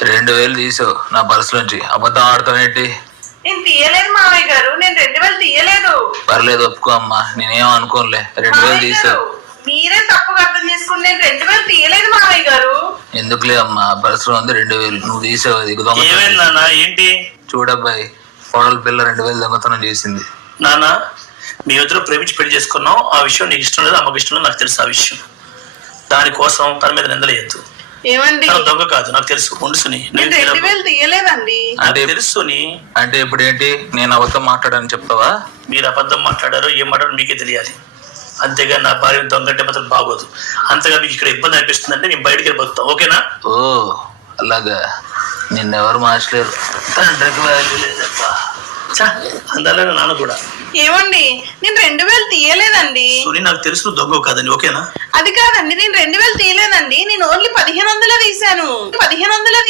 2000 తీసావు నా పర్స్ నుంచి, అబద్ధం ఆడతావేంటి? నేను తీయలేదు మామయ్య గారు, నేను 2000 తీయలేదు. పర్లేదు ఒప్పుకో అమ్మా, నేనేం అనుకోనులే. 2000 మామయ్య తీసావు. గారు, మీరే తప్పుగా అర్థం చేసుకుని నేను 2000 తీయలేదు మామయ్య గారు. ఎందుకులే అమ్మా, పర్స్ లో ఉంది 2000, నువ్వు తీసావు. అది ఏమైంది నాన్న? ఏంటి? చూడబ్బాయి, కోడల పిల్ల 2000 దొంగతనం చేసింది. నాన్న, మీ ఇద్దరు ప్రేమించి పెళ్లి చేసుకున్నాం. ఆ విషయం నీకు ఇష్టం లేదు, అమ్మకి ఇష్టం లేదు, నాకు తెలుసు ఆ విషయం. దానికోసం తన మీద నిందలేయద్దు. ఏమండి, తన దొంగ కాదు, నాకు తెలుసు. ఉండుసుని నేను 2000 తీయలేదండి. అంటే తెలుసుని. అంటే ఇప్పుడు ఏంటి, నేను అబద్ధం మాట్లాడని చెప్తావా? మీరు అబద్ధం మాట్లాడారో ఏం మాట్లాడారో మీకే తెలియాలి. అంతేగా నా భార్య దొంగ అంటే మాత్రం బాగోదు. అంతగా మీకు ఇక్కడ ఇబ్బంది అనిపిస్తుందంటే మేము బయటికి వెళ్ళిపోతాం, ఓకేనా? ఓ అలాగా, నిన్నెవరు మార్చలేరు. తండ్రికి వాల్యూ లేదప్పా. అందులో నాన్న కూడా. ఏమండి, నేను 2000 తీయలేదండి. సుని, నాకు తెలుసు నువ్వు దొంగ కాదని, ఓకేనా? అది కాదండి, నేను 2000 తీయలేదండి. నేను ఓన్లీ 1500 తీసాను. 1500